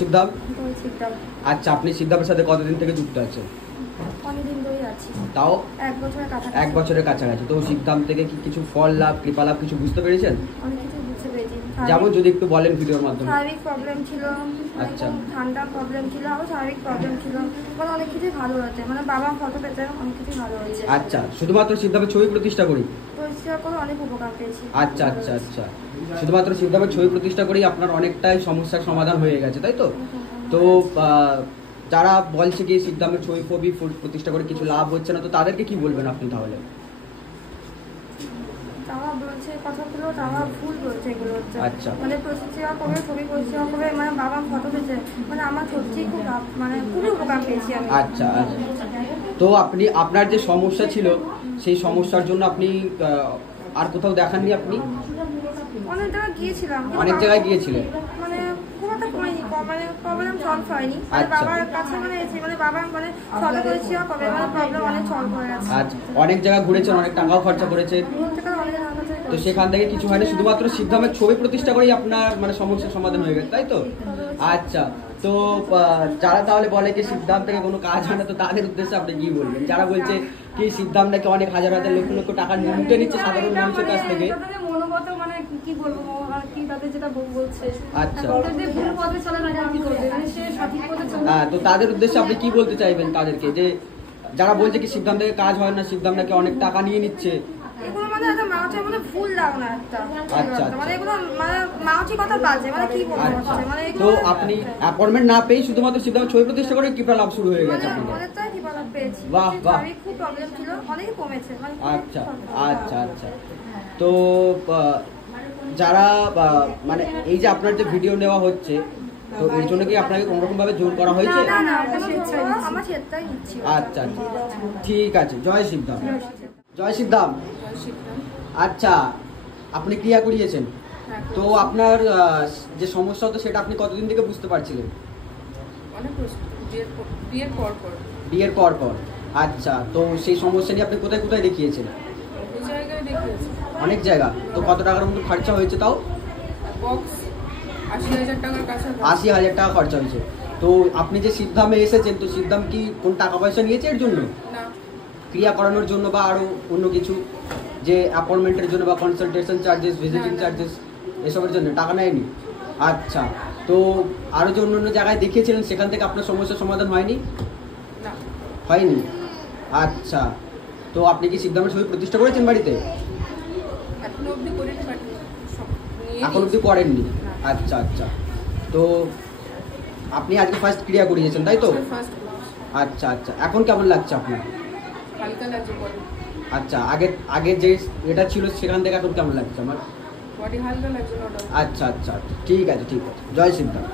সিদ্ধাম। আচ্ছা, আপনি সিদ্ধামের সাথে কতদিন থেকে যুক্ত আছেন? অনেকদিন ধরেই আছি। তাও 1 বছরের কাছাকাছি। 1 বছরের কাছাকাছি। তো সিদ্ধাম থেকে কি কিছু ফল লাভ, কৃপা লাভ কিছু বুঝতে পেরেছেন? অনেক কিছু বুঝতে পেরেছি। যেমন যদি একটু বলেন ভিডিওর মাধ্যমে। শারীরিক প্রবলেম ছিল, আচ্ছা, ঠান্ডা প্রবলেম ছিল, আরও শারীরিক প্রবলেম ছিল, মানে অনেক কিছুই ভালো হচ্ছে, মানে বাবা ফটো পেতে অনেক কিছুই ভালো হয়েছে। আচ্ছা, শুধুমাত্র সিদ্ধামের ছবি প্রতিষ্ঠা করি? প্রতিষ্ঠা করে অনেক উপকার পেয়েছি। আচ্ছা আচ্ছা আচ্ছা, শুধুমাত্র সিদ্ধামের ছবি প্রতিষ্ঠা করেই আপনার অনেকটাই সমস্যার সমাধান হয়ে গেছে, তাই তো? তো যারা বলছে কি সিদ্ধামের ছবি ফবি প্রতিষ্ঠা করে কিছু লাভ হচ্ছে না, তো তাদেরকে কি বলবেন আপনি তাহলে? তারা বলছে কথাগুলো, তারা ভুল বলছে এগুলো হচ্ছে। আচ্ছা, মানে প্রতিষ্ঠা করে, ছবি প্রতিষ্ঠা করে, মানে বাবা ফটো পেয়েছে, মানে আমার সত্যিই খুব মানে খুবই উপকার পেয়েছি আমি। আচ্ছা আচ্ছা। তো আপনি আপনার যে সমস্যা ছিল সেই সমস্যার জন্য আপনি আর কোথাও দেখাননি? আপনি অনেক জায়গায় গিয়েছিলাম। অনেক জায়গায় গিয়েছিলেন? মানে খুব একটা কমেনি, মানে প্রবলেম সলভ হয়নি। মানে বাবার কাছে মানে এসে মানে বাবা মানে ফটো পরিষেবা করে, মানে প্রবলেম অনেক সলভ হয়ে গেছে। আচ্ছা, অনেক জায়গায় ঘুরেছেন, অনেক টাকাও খরচা করেছেন, তো সেখান থেকে কিছু হয়নি, শুধুমাত্র সিদ্ধামের ছবি প্রতিষ্ঠা করেই আপনার মানে সমস্যার সমাধান হয়ে গেছে, তাই তো? আচ্ছা, তো যারা তাহলে বলে কি সিদ্ধাম থেকে কোনো কাজ হয় না, তো তাদের উদ্দেশ্যে আপনি কি বলবেন? যারা বলছে কি সিদ্ধাম নাকি অনেক হাজার হাজার লক্ষ লক্ষ টাকা লুটে নিচ্ছে সাধারণ মানুষের কাছ থেকে? মনোগত মানে কি বলবো, কি তাদের যেটা বলছে। আচ্ছা, ভুল পথে চলে না, কি করবে, মানে সে সঠিক পথে চলে। হ্যাঁ, তো তাদের উদ্দেশ্যে আপনি কি বলতে চাইবেন তাদেরকে, যে যারা বলছে কি সিদ্ধাম থেকে কাজ হয় না, সিদ্ধাম নাকি অনেক টাকা নিয়ে নিচ্ছে? এগুলো মানে একটা মাউচের মধ্যে ফুল ধারণা একটা। আচ্ছা, মানে এগুলো মানে মাউচি কথা বাজে, মানে কি বলবো, মানে তো আপনি অ্যাপয়েন্টমেন্ট না পেয়ে শুধুমাত্র সিদ্ধামের ছবি প্রতিষ্ঠা করে কৃপা লাভ শুরু হয়ে গেছে আপনাদের? অনেকটাই কৃপা লাভ পেয়েছি। বাহ বাহ, খুব প্রবলেম ছিল, অনেক কমেছে। আচ্ছা আচ্ছা আচ্ছা। তো যারা মানে এই যে আপনার যে ভিডিও নেওয়া হচ্ছে, তো এর জন্য কি আপনাকে কোনো রকম ভাবে জোর করা হয়েছে? না না, আমার স্বেচ্ছায় নিচ্ছি। আচ্ছা আচ্ছা, ঠিক আছে। জয় শিবধাম। জয় শিবধাম। আচ্ছা, আপনি ক্রিয়া করিয়েছেন, তো আপনার যে সমস্যা হতো সেটা আপনি কতদিন থেকে বুঝতে পারছিলেন? বিয়ের পর পর। আচ্ছা, তো সেই সমস্যা নিয়ে আপনি কোথায় কোথায় দেখিয়েছেন? অনেক জায়গা। তো কত টাকার মতো খরচা হয়েছে তাও? 80,000 টাকা খরচা হয়েছে। তো আপনি যে সিদ্ধামে এসেছেন, তো সিদ্ধাম কি কোন টাকা পয়সা নিয়েছে এর জন্য? ক্রিয়া করানোর জন্য বা আরো অন্য কিছু, যে অ্যাপয়েন্টমেন্টের জন্য বা কনসালটেশন চার্জেস, ভিজিটিং চার্জেস এসবের জন্য টাকা নেয়নি? আচ্ছা, তো আরো যে অন্য জায়গায় দেখিয়েছিলেন সেখান থেকে আপনার সমস্যার সমাধান হয়নি? হয়নি। আচ্ছা, তো আপনি কি সিদ্ধামের ছবি প্রতিষ্ঠা করেছেন বাড়িতে? এখন অব্দি করেননি? আচ্ছা আচ্ছা। তো আপনি আজকে ফার্স্ট ক্রিয়া করিয়েছেন, তাই তো? আচ্ছা আচ্ছা, এখন কেমন লাগছে আপনার? আচ্ছা, আগে যে এটা ছিল সেখান থেকে এখন কেমন লাগছে আমার? আচ্ছা আচ্ছা, ঠিক আছে ঠিক আছে। জয় সিদ্ধাম।